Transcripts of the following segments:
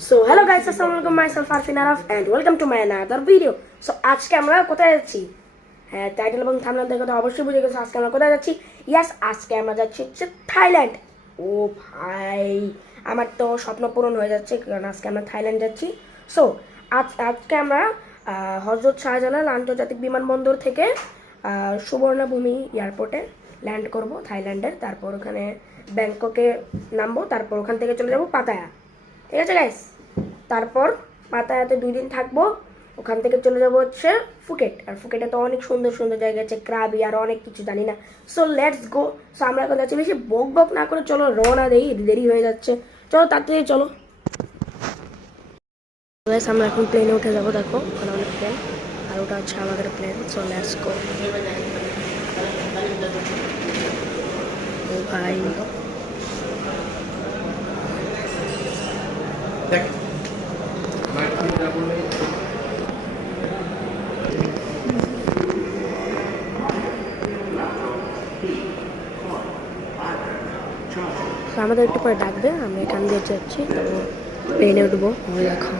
So hello guys, assalamualaikum, myself Arfin Araf and welcome to my another video. So আজকে আমরা কোথায় যাচ্ছি? হ্যাঁ, টাইটেল এবং থাম্বনেল দেখে তো অবশ্যই বুঝে গেছো আজকে আমরা কোথায় যাচ্ছি। ইয়েস, আজকে আমরা যাচ্ছি হচ্ছে থাইল্যান্ড। ও ভাই, আমার তো স্বপ্ন পূরণ হয়ে যাচ্ছে কারণ আজকে আমরা থাইল্যান্ড যাচ্ছি। সো আজকে আমরা হযরত শাহজালাল আন্তর্জাতিক বিমানবন্দর থেকে সুবর্ণভূমি এয়ারপোর্টে ল্যান্ড করব থাইল্যান্ডের। তারপর ওখানে ব্যাংককে নামবো, তারপর ওখান থেকে চলে যাব পাতায়া। ঠিক আছে গাইস, তারপর পাতায়াতে 2 দিন থাকবো। ওখান থেকে চলে যাবো হচ্ছে ফুকেট। আর ফুকেটে তো অনেক সুন্দর সুন্দর জায়গা আছে, ক্রাবি আর অনেক কিছু জানি না। So let's go. সো আমরা এখন যাচ্ছি, বেশি বক বক না করে চলো রওনা দেই, দেরি হয়ে যাচ্ছে। চলো তাড়াতাড়ি চলো। গাইস, আমরা এখন প্লেনে উঠে যাবো। দেখো ওখানে অনেক প্লেন, আর ওটা হচ্ছে আমাদের প্লেন। So let's go. ও ভাই, দেখ আমাদের একটু পরে ডাকবে, আমরা এখান দিয়ে যাচ্ছি, তো প্লেনে উঠবো। দেখো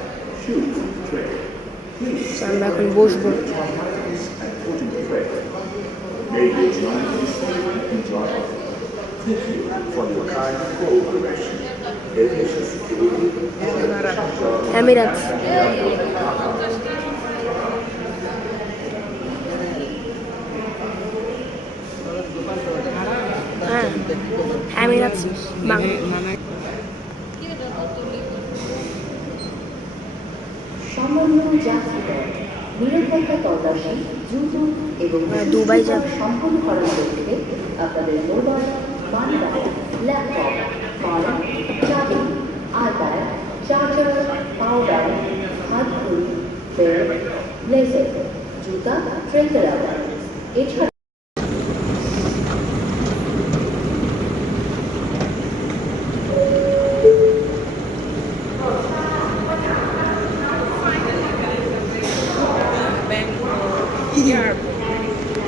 আমরা এখন বসবো। এমিরাটস, হ্যাঁ এমিরাটস দুবাই যাবে। সম্পূর্ণ করার ক্ষেত্রে আপনাদের মোবাইল, মানিব্যাগ, ল্যাপটপ, কলম, চাবি, আইপ্যাড, চার্জার, পাওয়ার ব্যাংক, হাত ঘড়ি, বেল্ট, ব্লেজার, জুতা, ট্রেকার এছাড়া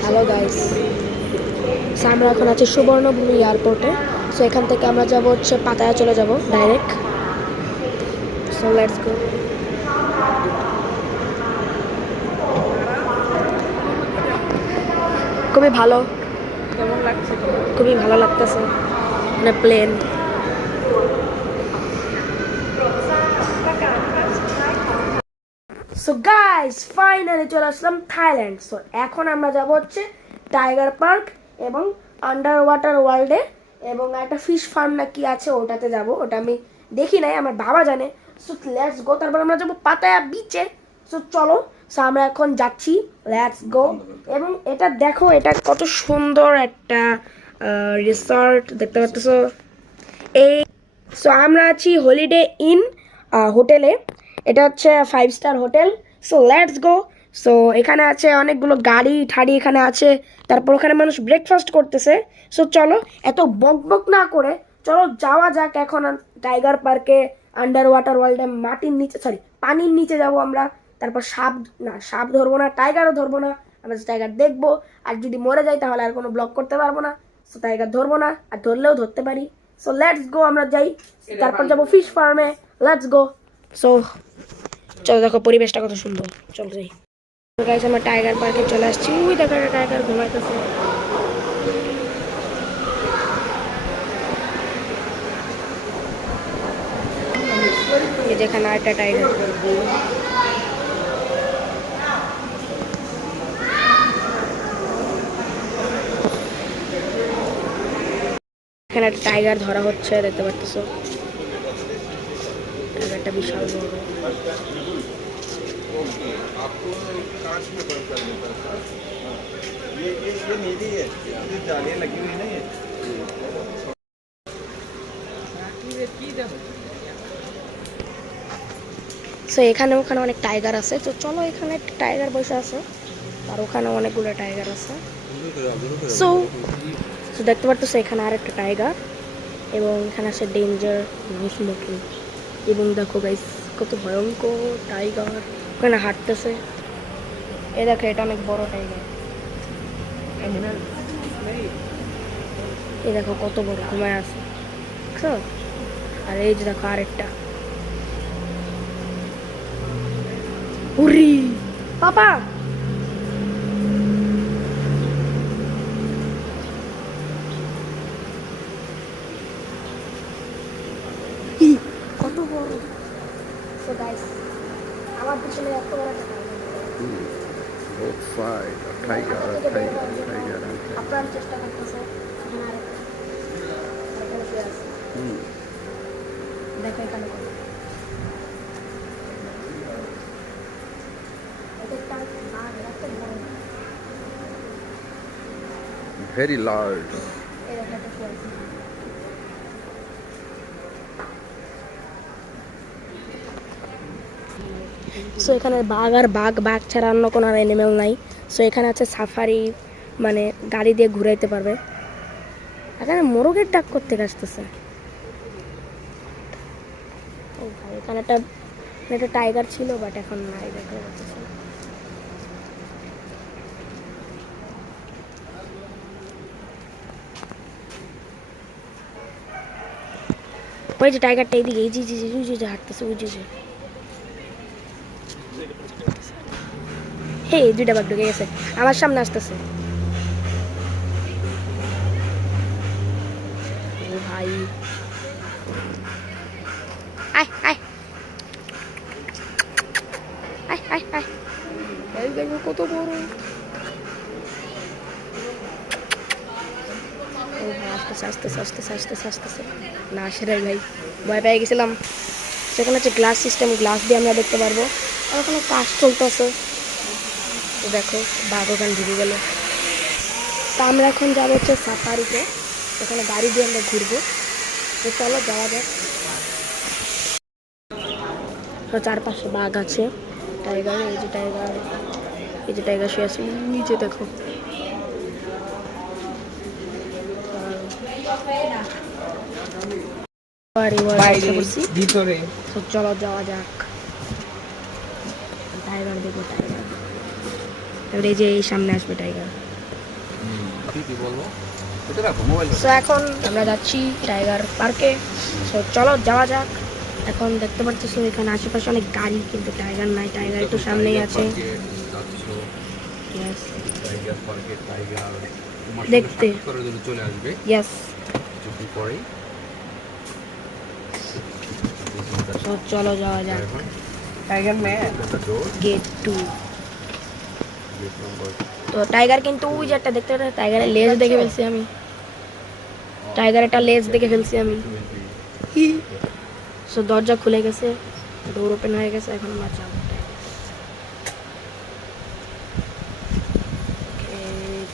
হ্যালো গাইস, আমরা এখন আছি সুবর্ণভূমি এয়ারপোর্টে। সো এখান থেকে আমরা যাব হচ্ছে পাতায়া, চলে যাব ডাইরেক্ট। সো লেটস গো। খুবই ভালো, কেমন লাগছে? খুবই ভালো লাগতেছে, মানে প্লেন। সো গাইস, ফাইনালি চলে আসলাম থাইল্যান্ড। সো এখন আমরা যাব হচ্ছে টাইগার পার্ক এবং আন্ডার ওয়াটার ওয়ার্ল্ডে, এবং একটা ফিশ ফার্ম না কি আছে ওটাতে যাব। ওটা আমি দেখি নাই, আমার বাবা জানে। সো লেটস গো। তারপর আমরা যাবো পাতায়া বিচে। সো চলো। সো আমরা এখন যাচ্ছি, লেটস গো। এবং এটা দেখো, এটা কত সুন্দর একটা রিসর্ট দেখতে পাচ্ছ এই। সো আমরা আছি হলিডে ইন হোটেলে। এটা হচ্ছে 5 star hotel. So let's go. So এখানে আছে অনেকগুলো গাড়ি ঠাড়ি এখানে আছে। তারপর ওখানে মানুষ ব্রেকফাস্ট করতেছে। সো চলো, এত বক বক না করে চলো যাওয়া যাক এখন টাইগার পার্কে, আন্ডার ওয়াটার ওয়ার্ল্ডে। মাটির নিচে, সরি পানির নিচে যাব আমরা। তারপর সাপ ধরবো না, টাইগারও ধরবো না। আমরা টাইগার দেখবো, আর যদি মরে যাই তাহলে আর কোনো ব্লগ করতে পারবো না। সো টাইগার ধরবো না, আর ধরলেও ধরতে পারি। সো লেটস গো, আমরা যাই। তারপর যাবো ফিশ ফার্মে। Let's go. সো চলো, দেখো পরিবেশটা কত সুন্দর। চলো যাই। গাইস, আমরা টাইগার পার্কে চলে আসছি। ওই দেখো টাইগার ঘুমাইতেছে। এই যেখানে আরেকটা টাইগার। এখানে একটা টাইগার ধরা হচ্ছে, দেখতে পাচ্ছ। টাইগারটা বিশাল বড়। সো এখানে ওখানে অনেক টাইগার আছে। তো চলো, এখানে একটা টাইগার বসে আছে, আর ওখানে অনেকগুলো টাইগার আছে। সো দেখতে পারতো এখানে আর একটা টাইগার, এবং এখানে আছে ডেঞ্জার নো স্মোকিং। এবং দেখো গাইস, কত ভয়ঙ্কর টাইগার ওখানে হাঁটতেছে। এই দেখো, এটা অনেক বড় টাইগার। এই দেখো কত বড় ঘুমায় আছে, বুঝছো? আর এই যে দেখো আরেকটা। উরি পাপা কত বড়। সো গাইস আমার পিছনে এত বড় একটা tiger। Both side, a tiger, a tiger, a tiger, and tiger. আপনার চেষ্টা করতেছে আমার এখানে শুয়ে আছে। দেখো এখানে কত। এটা বাঘ এত বড়। Very large. এই দেখো একটা শুয়ে আছে। সো এখানে বাঘ আর বাঘ ছাড়া অন্য কোনো আর অ্যানিমেল নাই। সো এখানে আছে সাফারি, মানে গাড়ি দিয়ে ঘুরাইতে পারবে। এখানে মোরগের ডাক করতে আসতেছে। ও ভাই এখানে একটা টাইগার ছিল, বাট এখন নাই, দেখা যাচ্ছে। ওই যে টাইগারটা এইদিকে, এই যে হাঁটতেছে, ওই যে হে দুইটা বাঘ ঢুকে গেছে আমার সামনে আসতেছে। ও ভাই আয় আয় আয় আয় আয়, এই দেখো কত বড়। ও ভাই আসতেছে না, আসে ভাই, ভয় পেয়ে গেছিলাম। সেখানে হচ্ছে গ্লাস সিস্টেম, গ্লাস দিয়ে আমরা দেখতে পারবো। আর ওখানে কাজ চলতেছে, দেখো বাঘ ওখানে ঢুকে গেল। তা আমরা এখন যাবো হচ্ছে সাফারিতে, ওখানে গাড়ি দিয়ে আমরা ঘুরবো। তো চলো যাওয়া যাক। তো চারপাশে বাঘ আছে, টাইগার, এই যে টাইগার শুয়ে আছে নিচে, দেখো। ভিতরে তো চলো যাওয়া যাক। টাইগার দেখো, টাইগার এবার এই যে এই সামনে আসবে টাইগার। সো এখন আমরা যাচ্ছি টাইগার পার্কে। সো চলো যাওয়া যাক। এখন দেখতে পাচ্ছ এখানে আশেপাশে অনেক গাড়ি, কিন্তু টাইগার নাই। টাইগার একটু সামনেই আছে। Yes. দেখতে চলে আসবে ইয়েস। কিছুক্ষণ পরেই। সো চলো যাওয়া যাক। Tiger man gate 2। তো টাইগার কিন্তু ওই যে একটা দেখতে পাচ্ছি, টাইগারের লেজ দেখে ফেলছি আমি। টাইগার একটা লেজ দেখে ফেলছি আমি। সো দরজা খুলে গেছে, ডোর ওপেন হয়ে গেছে। এখন আমরা যাবো।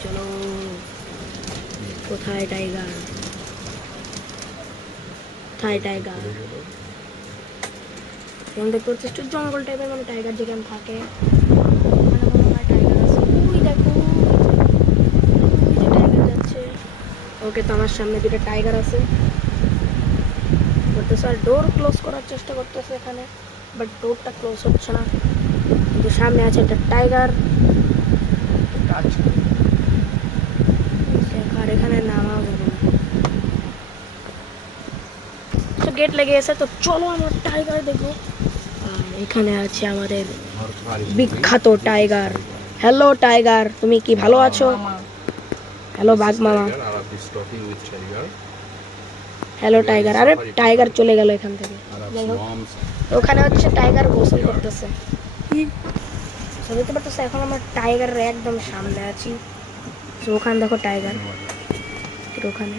চলো, কোথায় টাইগার? টাইগার এখন দেখতে পাচ্ছি একটু জঙ্গল টাইপের, মানে টাইগার যেখানে থাকে ওখানে মনে হয় টাইগার আছে। ওই দেখো, ওই যে টাইগার যাচ্ছে। ওকে, তো আমার সামনে দুটো টাইগার আছে করতেছে, আর ডোর ক্লোজ করার চেষ্টা করতেছে এখানে, বাট ডোরটা ক্লোজ হচ্ছে না। কিন্তু সামনে আছে একটা টাইগার, আর এখানে নামাও যাবে না। তো গেট লেগে গেছে, তো চলো আমরা টাইগার দেখবো। আর এখানে আছে আমাদের বিখ্যাত টাইগার। হ্যালো টাইগার, তুমি কি ভালো আছো? হ্যালো বাঘ মামা। Hello tiger. আরে টাইগার চলে গেল এখান থেকে। যাই হোক, ওখানে হচ্ছে টাইগার গোসল করতেছে। দেখতে পাচ্ছ এখন আমরা টাইগারের একদম সামনে আছি। তো ওখানে দেখো টাইগার ওখানে,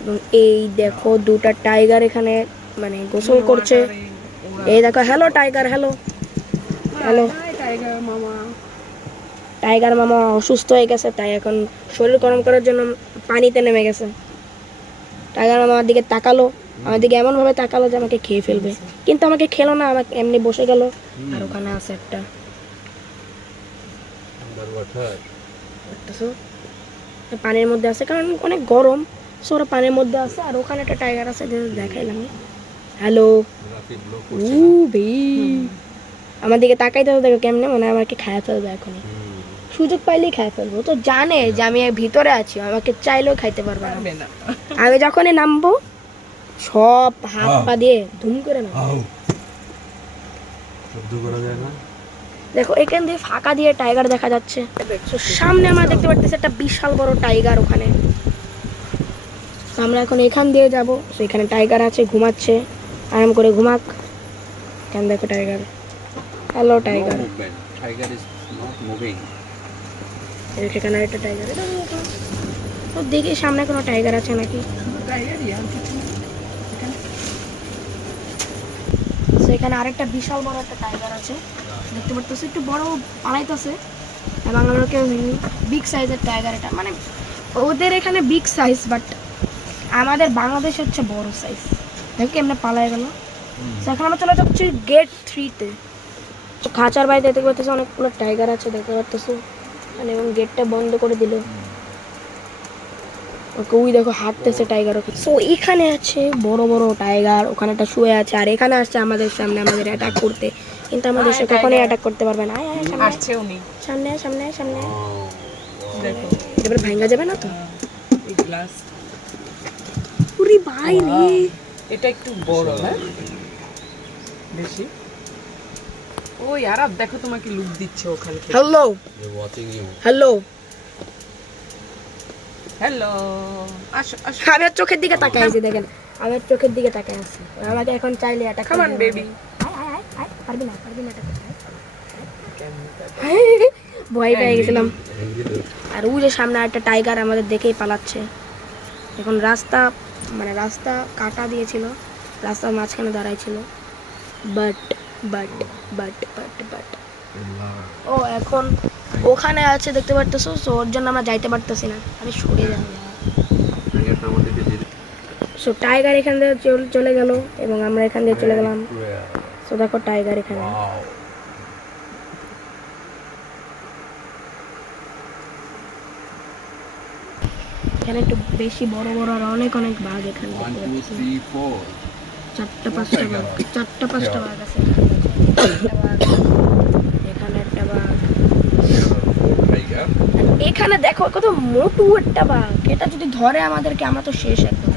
এবং এই দেখো দুটা টাইগার এখানে মানে গোসল করছে। এই দেখো, hello tiger, hello hello. Tiger মামা টাইগার মামা অসুস্থ হয়ে গেছে, তাই এখন শরীর গরম করার জন্য পানিতে নেমে গেছে। টাইগার মামা আমার দিকে তাকালো, আমার দিকে এমনভাবে তাকালো যে আমাকে খেয়ে ফেলবে, কিন্তু আমাকে খেলো না, আমাকে এমনি বসে গেল। আর ওখানে আছে একটা পানির মধ্যে আছে, কারণ অনেক গরম, সো ওরা পানির মধ্যে আছে। আর ওখানে একটা টাইগার আছে, দেখাইলাম। হ্যালো, আমার দিকে তাকাইতে দেখো কেমনে, মানে আমাকে খায় ফেলবে এখনই, সুযোগ পাইলেই খায় ফেলবো। তো জানে যে আমি ভিতরে আছি, আমাকে চাইলেও খাইতে পারবে না। আমি যখনই নামবো সব হাত পা দিয়ে ধুম করে নামবো। দেখো এখান দিয়ে ফাঁকা দিয়ে টাইগার দেখা যাচ্ছে। So, সামনে আমরা দেখতে পাচ্ছি একটা বিশাল বড় টাইগার ওখানে। So, আমরা এখন এখান দিয়ে যাব। So, এখানে টাইগার আছে, ঘুমাচ্ছে, আরাম করে ঘুমাক। এখানে দেখো tiger. Hello tiger. Tiger is not moving. এখানে একটা টাইগার। তো দেখি সামনে কোনো টাইগার আছে নাকি। So, এখানে আরেকটা বিশাল বড় একটা টাইগার আছে দেখতে পারতেছি, একটু বড় পালাইতেছে এবং আমাকে বিগ সাইজের টাইগার। এটা মানে ওদের এখানে বিগ সাইজ, বাট আমাদের বাংলাদেশে হচ্ছে বড় সাইজ। দেখো কেমনে পালায় গেল। এখন আমরা চলে যাচ্ছি গেট 3-তে। খাঁচার বাইরে দেখতে পাচ্ছি অনেকগুলো টাইগার আছে দেখতে পাচ্ছি, মানে এবং গেটটা বন্ধ করে দিল। ওকে ওই দেখো হাঁটতেছে টাইগার। ওকে সো এখানে আছে বড় বড় টাইগার, ওখানে একটা শুয়ে আছে, আর এখানে আসছে আমাদের সামনে আমাদের অ্যাটাক করতে, কিন্তু আমাদের সে কখনোই অ্যাটাক করতে পারবে না। আসছে উনি। সামনে সামনে সামনে দেখো এবারে ভাঙা যাবে না তো? এই গ্লাস। পুরি ভাই রে, এটা একটু বড় হ্যাঁ বেশি। ও ইয়ার দেখো তোমাকে লুক দিচ্ছে ওখানে। Hello They're watching you. Hello. Hello আসো আসো। আমার চোখের দিকে তাকায় আছে, দেখেন আমার চোখের দিকে তাকায় আছে। আমাকে এখন চাইলে অ্যাটাক কাম অন বেবি। পারবি না পারবি না attack করতে। ভয় পেয়ে গেছিলাম। আর ওই যে সামনে একটা টাইগার আমাদের দেখেই পালাচ্ছে। এখন রাস্তা মানে রাস্তা কাটা দিয়েছিল, রাস্তার মাঝখানে দাঁড়াই ছিল, but but but but but ও এখন ওখানে আছে দেখতে পারতেছো। সো ওর জন্য আমরা যাইতে পারতেছি না, আমি সরে যাবো। টাইগারটা আমাদেরকে যেতে সো টাইগার এখান দিয়ে চলে গেল এবং আমরা এখান দিয়ে চলে গেলাম। সো দেখো টাইগার এখানে। Wow. এখানে একটু বেশি বড় বড় আর অনেক অনেক বাঘ এখানে 1, দেখতে 2, পাচ্ছি। 3, 4. 4-5টা বাঘ, 4-5টা বাঘ আছে এখানে। একটা বাঘ Tiger. এখানে দেখো কত মোটু একটা বাঘ, এটা যদি ধরে আমাদেরকে আমরা তো শেষ একদম।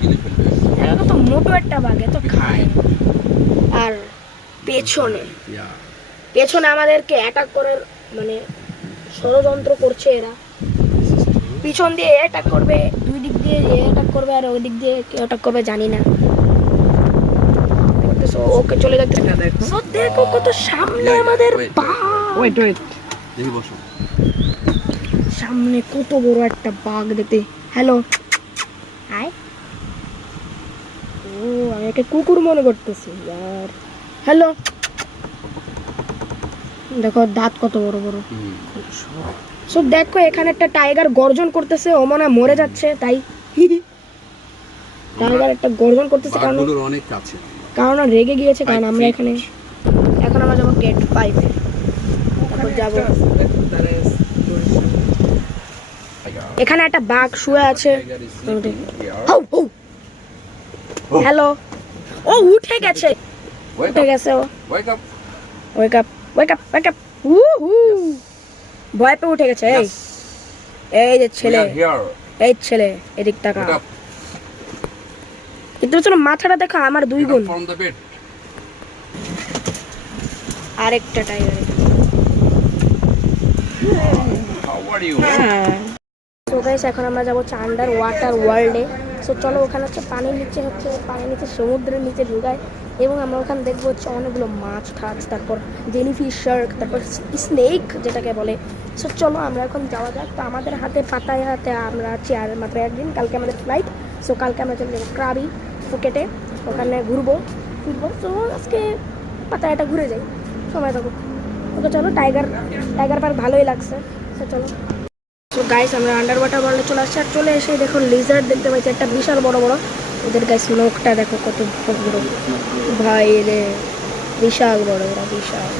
গিলে ফেলবে। এটা কত মোটু একটা বাঘ, এত খায়। আর পেছনে Yeah. পেছনে আমাদেরকে অ্যাটাক করার মানে ষড়যন্ত্র করছে এরা। পিছন দিয়ে অ্যাটাক করবে, দুই দিক দিয়ে অ্যাটাক করবে, আর ওই দিক দিয়ে কে অ্যাটাক করবে জানি না। So, ওকে চলে যাচ্ছে। দেখো So, দেখো কত সামনে আমাদের Wait, বাঘ। Wait wait. দেখি বসো। সামনে কত বড় একটা বাঘ দেখতে। Hello hi. ও আমি একে কুকুর মনে করতেছি यार। হ্যালো দেখো দাঁত কত বড় বড়। সো দেখো এখানে একটা টাইগার গর্জন করতেছে, ও মনে হয় মরে যাচ্ছে তাই। টাইগার একটা গর্জন করতেছে কারণ বাঘগুলোর অনেক কাছে। কারণ রেগে গিয়েছে, কারণ 5 আমরা feet. এখানে এখন আমরা যাবো গেট 5 এ। তারপর যাবো Tiger. এখানে একটা বাঘ শুয়ে আছে। Tiger is sleeping here. হউ হউ হ্যালো। ও উঠে গেছে, Wake উঠে up. গেছে ও। Wake up. Wake up wake up wake up. হু ভয় পেয়ে উঠে গেছে। এই Yes. এই যে We ছেলে, are here. এই ছেলে এদিক টাকা। Wake up. কিন্তু চলো মাথাটা দেখো আমার 2 Wake গুণ। up from the bed. আরেকটা tiger. How are you? So guys এখন আমরা যাবো আন্ডার ওয়াটার ওয়ার্ল্ডে। সো চলো ওখানে হচ্ছে পানির নিচে সমুদ্রের নিচে ঢুকায় এবং আমরা ওখানে দেখবো হচ্ছে অনেকগুলো মাছ ঠাছ, তারপর জেলিফিশ, শার্ক, তারপর স্নেক যেটাকে বলে। সো চলো আমরা এখন যাওয়া যাক। তো আমাদের পাতায় হাতে আমরা আছি আর মাত্র একদিন, কালকে আমাদের ফ্লাইট। সো কালকে আমরা চলে যাবো ক্রাবি ফুকেটে, ওখানে ঘুরবো ফিরবো। সো আজকে পাতায়াটা ঘুরে যাই, সময় থাকুক। ওকে চলো টাইগার পার্ক ভালোই লাগছে। সো চলো। তো গাইস আমরা আন্ডার ওয়াটার ওয়ার্ল্ডে চলে আসছি, আর চলে এসে দেখো লিজার্ড দেখতে পাচ্ছি একটা বিশাল বড় বড়। ওদের গাইস নখটা দেখো কত বড় ভাই রে, বিশাল বড় বড় বিশাল।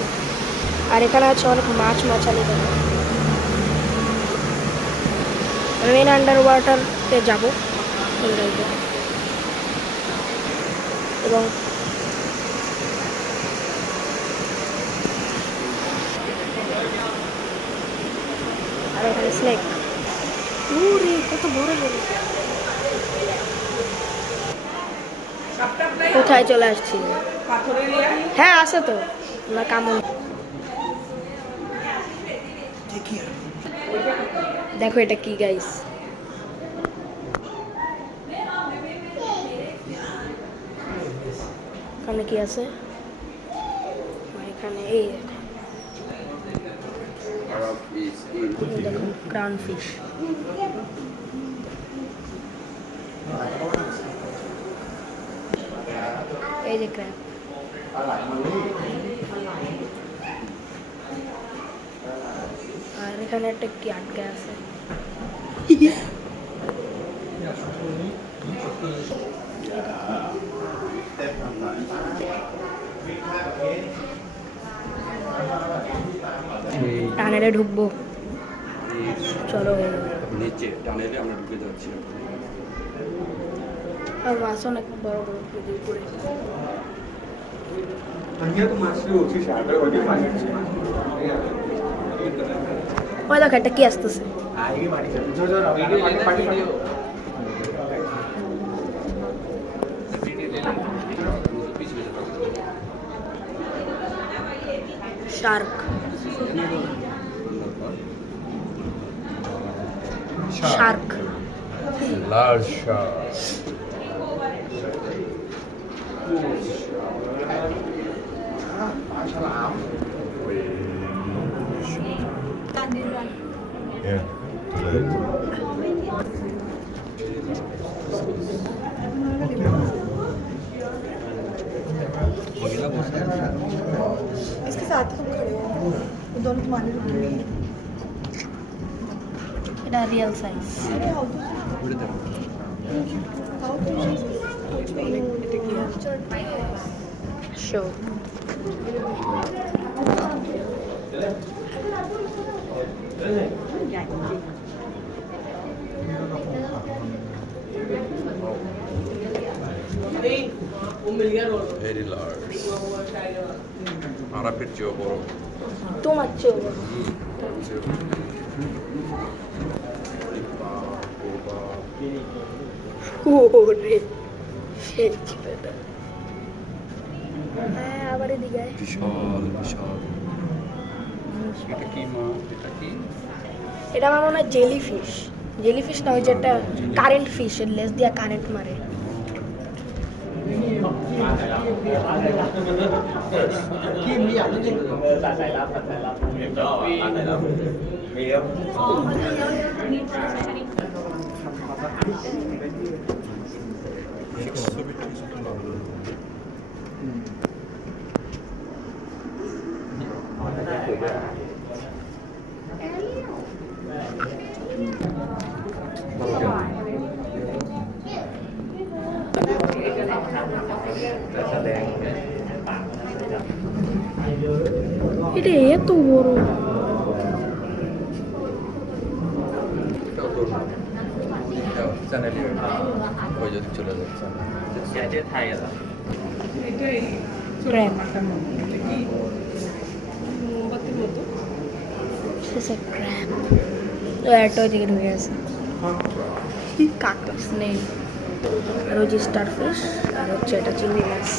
আর এখানে আছে অনেক মাছালি দেখো। মেন আন্ডার ওয়াটারতে যাবো এবং আর এখানে স্নেক। ওরে কত বড় বড়। কোথায় চলে আসছি? হ্যাঁ আছে তো। না কামড়। দেখো এটা কি গাইস, এখানে কি আছে, এখানে এই দেখো ক্রাউন ফিশ। এই যে ক্র্যাব, আর এখানে একটা কি আটকে আছে। টানেলে ঢুকবো, চলো নিচে টানেলে আমরা ঢুকে যাচ্ছি। আর মাছ অনেক বড় বড় করে। ওই দেখো একটা কি আসতেছে, Shark. Shark, Large shark. Yeah. इसके साथ ही तुम खड़े हो, वो दोनों तुम्हारे रूम में। এটা real size. Show Very large. আরাপের চেয়েও বড়। তোমার চেয়েও বড়। ওরে সেই ছেলেটা। হ্যাঁ আবার এদিকে আয়। বিশাল বিশাল। এটা কি মা? এটা কি? এটা আমার মনে হয় জেলি ফিশ। জেলি ফিশ না, ওই যেটা কারেন্ট ফিশ, লেজ দিয়া কারেন্ট মারে। এটা এত বড়। চ্যানেলের ওই যদি চলে যাচ্ছে। এটাই ক্র্যাব, এটা কি মোমবাতির মতো? শেষে ক্র্যাব। ও একটা ওই দিকে ঢুকে আছে। কাকা স্নেল, আর ওই যে স্টার ফিশ, আর হচ্ছে এটা চিংড়ি মাছ।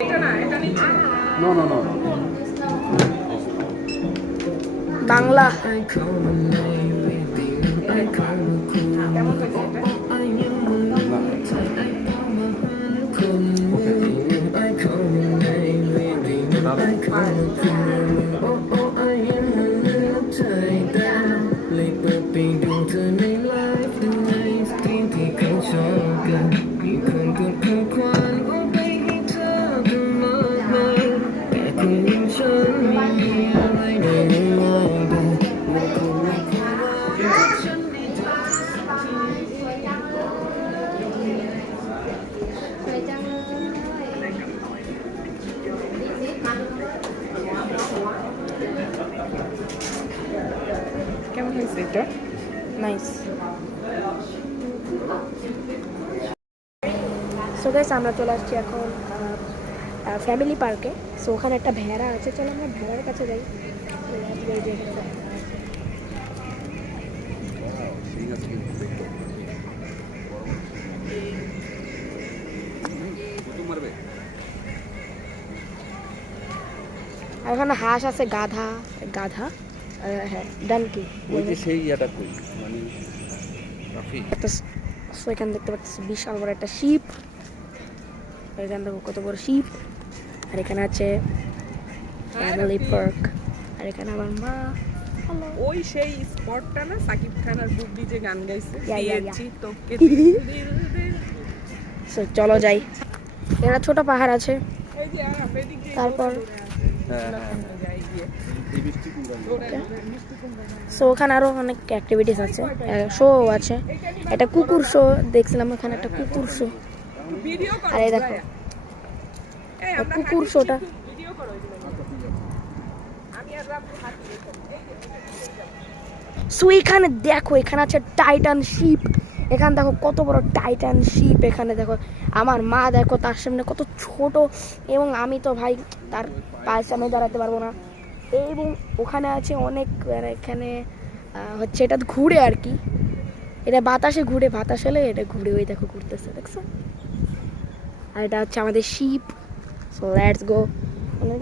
এটা না, এটা নিচে। No, no, no. বাংলা কেমন হয়েছে এটা? কেমন হয়েছে এটা? নাইস। সো গাইস আমরা চলে আসছি এখন ফ্যামিলি পার্কে। সো ওখানে একটা ভেড়া আছে, চলো আমরা ভেড়ার কাছে যাই। So, let's go, যে এখানে একটা ভেড়া আছে। সেই গাছ কিন্তু দেখতে কুতুব মারবে। আর ওখানে হাঁস আছে, গাধা গাধা হ্যাঁ ডানকি। ওই যে সেই ইয়াটা কই মানে রাফি একটা সো এখানে দেখতে পাচ্ছি বিশাল বড় একটা শিপ। এখানে দেখো কত বড় শিপ। আর এখানে আছে ফ্যামিলি পার্ক। আর এখানে আমার মা। হ্যালো। ওই সেই স্পটটা না সাকিব খান আর বুবলি যে গান গাইছে Yeah, yeah, yeah. দিয়েছি তোকে দিল দিল। সো চলো যাই। এটা ছোট পাহাড় আছে। এই যে আর আপনি দিক দিয়ে তারপর হ্যাঁ হ্যাঁ যাই গিয়ে এই বৃষ্টি কুমড়া সো ওখানে আরো অনেক অ্যাক্টিভিটিস আছে, শো আছে। একটা কুকুর শো দেখছিলাম, ওখানে একটা কুকুর শো। ভিডিও করো। আর এই দেখো এই আমরা কুকুর শোটা। ভিডিও করো আমি আর রাব্বু হাঁটি দেখো। সো এখানে দেখো, এখানে আছে টাইটান শিপ। এখানে দেখো কত বড় টাইটান শিপ। এখানে দেখো আমার মা, দেখো তার সামনে কত ছোট, এবং আমি তো ভাই তার পায়ের সামনে দাঁড়াতে পারবো না। এবং ওখানে আছে অনেক, এখানে হচ্ছে এটা ঘুরে আর কি, এটা বাতাসে ঘুরে, বাতাস হলে এটা ঘুরে, ওই দেখো ঘুরতেছে, দেখছো। আর এটা হচ্ছে আমাদের শিপ। সো লেটস গো।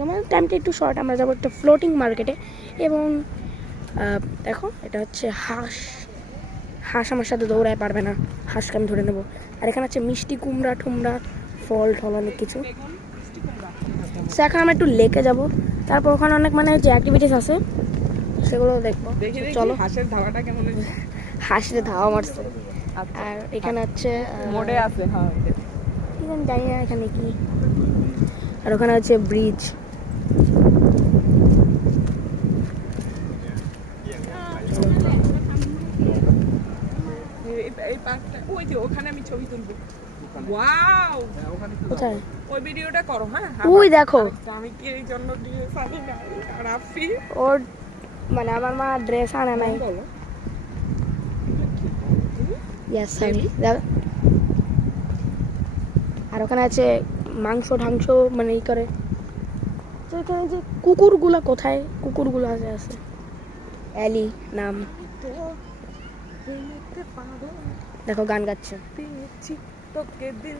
আমাদের টাইমটা একটু শর্ট, আমরা যাবো একটা ফ্লোটিং মার্কেটে। এবং দেখো এটা হচ্ছে হাঁস। হাঁস আমার সাথে দৌড়ায় পারবে না, হাঁসকে আমি ধরে নেবো। আর এখানে আছে মিষ্টি কুমড়া টুমড়া, ফল টল অনেক কিছু। সো এখন আমরা একটু লেকে যাব, তারপর ওখানে অনেক মানে যে অ্যাক্টিভিটিস আছে সেগুলো দেখবো। দেখি So, দেখি চলো। হাঁসের ধাওয়াটা কেমন হয়েছে। হাঁসে ধাওয়া মারছে। আচ্ছা আর এখানে হচ্ছে মোড়ে আছে হ্যাঁ এখানে জানি না এখানে কি। আর ওখানে আছে ব্রিজ। এই পার্কটা ওই যে ওখানে আমি ছবি তুলবো। ওয়াও কোথায়? ওই ভিডিওটা করো হ্যাঁ। ওই দেখো আমি কি এই জন্য ড্রেস আনি না রাফি ওর মানে আমার মা ড্রেস আনে নাই। বলো ইয়েস সরি। আর ওখানে আছে মাংস ঢাংস মানে ই করে। তো এখানে যে কুকুরগুলো কোথায়? কুকুরগুলো আছে অ্যালি নাম। দেখো গান গাচ্ছে। দিচ্ছি তোকে দিল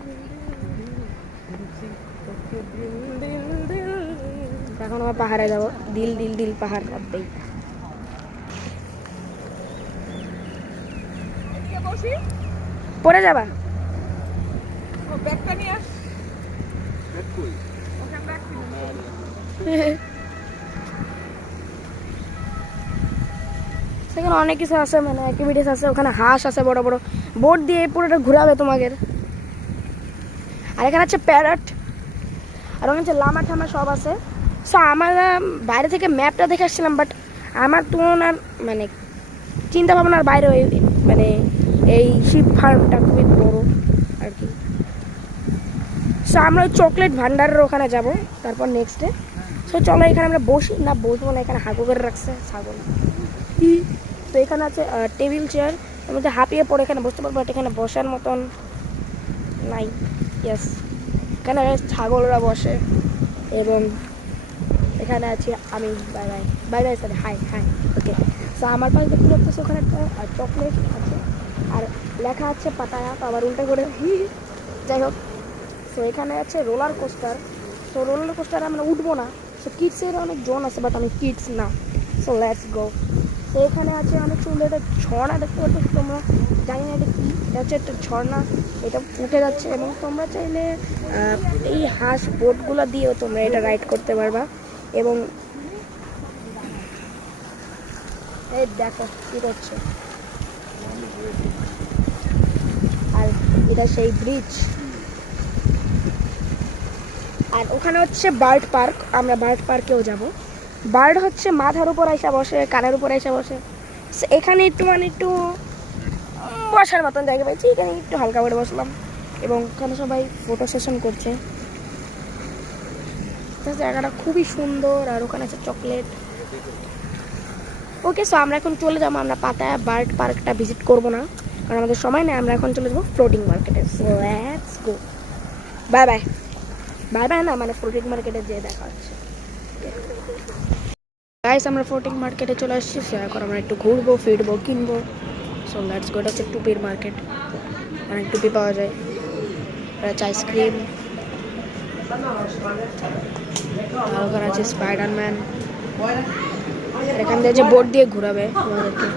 দিচ্ছি তোকে দিল দিল দিল। এখন আমরা পাহাড়ে যাবো। দিল দিল দিল পাহাড় রাখবেই। এদিকে বসি পরে যাবা? ও ব্যাগটা নিয়ে আস ব্যাগ কই ওখানে রাখছি সেখানে অনেক কিছু আছে, মানে অ্যাক্টিভিটিস আছে। ওখানে হাঁস আছে বড় বড়, বোট দিয়ে পুরোটা ঘুরাবে তোমাকে। আর এখানে আছে প্যারট, আর ওখানে হচ্ছে লামা ঠামা সব আছে। সো আমরা বাইরে থেকে ম্যাপটা দেখে আসছিলাম, বাট আমার তুলনার মানে চিন্তা ভাবনার বাইরে মানে এই শিপ ফার্মটা খুবই বড় আর কি। সো আমরা ওই চকলেট ভান্ডারের ওখানে যাব তারপর নেক্সট ডে। সো চলো এখানে আমরা বসি, না বসবো না, এখানে হাগু করে রাখছে ছাগল। তো এখানে আছে টেবিল চেয়ার, এর মধ্যে হাঁপিয়ে পড়ে এখানে বসতে পারবো, বাট এখানে বসার মতন নাই। ইয়েস, এখানে ছাগলরা বসে। এবং এখানে আছি আমি। Bye bye bye bye sorry hi hi okay. So আমার পাশে দেখতে পাচ্ছি ওখানে একটা চকলেট আছে, আর লেখা আছে পাতায়া, তো আবার উল্টা করে যাই হোক। সো এখানে আছে রোলার কোস্টার। সো রোলার কোস্টারে আমরা উঠবো না। সো কিডসের অনেক জোন আছে, বাট আমি কিডস না। সো লেটস গো। তো এখানে আছে অনেক সুন্দর একটা ঝর্ণা দেখতে পাচ্ছ তোমরা, জানি না এটা কি, এটা হচ্ছে একটা ঝর্ণা, এটা উঠে যাচ্ছে। এবং তোমরা চাইলে এই হাঁস বোটগুলো দিয়েও তোমরা এটা রাইড করতে পারবা। এবং এই দেখো কি করছে। আর এটা সেই ব্রিজ। আর ওখানে হচ্ছে বার্ড পার্ক, আমরা বার্ড পার্কেও যাব। বার্ড হচ্ছে মাথার উপর আইসা বসে, কানের উপর আইসা বসে। এখানে একটু মানে একটু বসার মতন জায়গা পাইছি, এখানে একটু হালকা করে বসলাম। এবং ওখানে সবাই ফটো সেশন করছে। জায়গাটা খুবই সুন্দর। আর ওখানে আছে চকলেট। ওকে, সো আমরা এখন চলে যাবো। আমরা পাতায়া বার্ড পার্কটা ভিজিট করবো না, কারণ আমাদের সময় নেই। আমরা এখন চলে যাবো ফ্লোটিং মার্কেটে। So let's go, by bye. Bye by না, মানে ফ্লোটিং মার্কেটে যেয়ে দেখা হচ্ছে। গাইস আমরা ফ্লোটিং মার্কেটে চলে আসছি, সো এখন আমরা একটু ঘুরবো ফিরবো কিনবো। সো লেটস গো। এটা হচ্ছে টুপির মার্কেট, অনেক টুপি পাওয়া যায়, আইসক্রিম, আর ওখানে আছে স্পাইডারম্যান। এখান থেকে যে বোর্ড দিয়ে ঘুরাবে আমাদেরকে।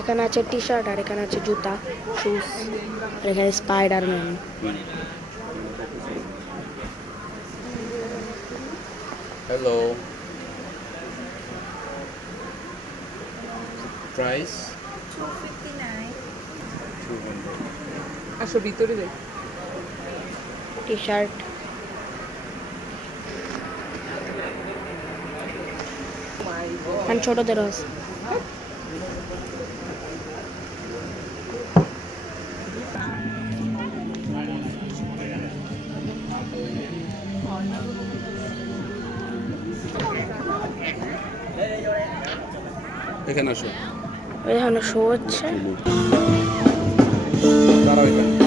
এখানে আছে টি শার্ট, আর এখানে আছে জুতা, শুজ, আর এখানে স্পাইডারম্যান। হ্যালো, প্রাইস আসো ভিতরে যাই। টি শার্ট, আর ছোটদেরও আছে। এখানে আসো। এখানে শো হচ্ছে। দাঁড়াও এখানে।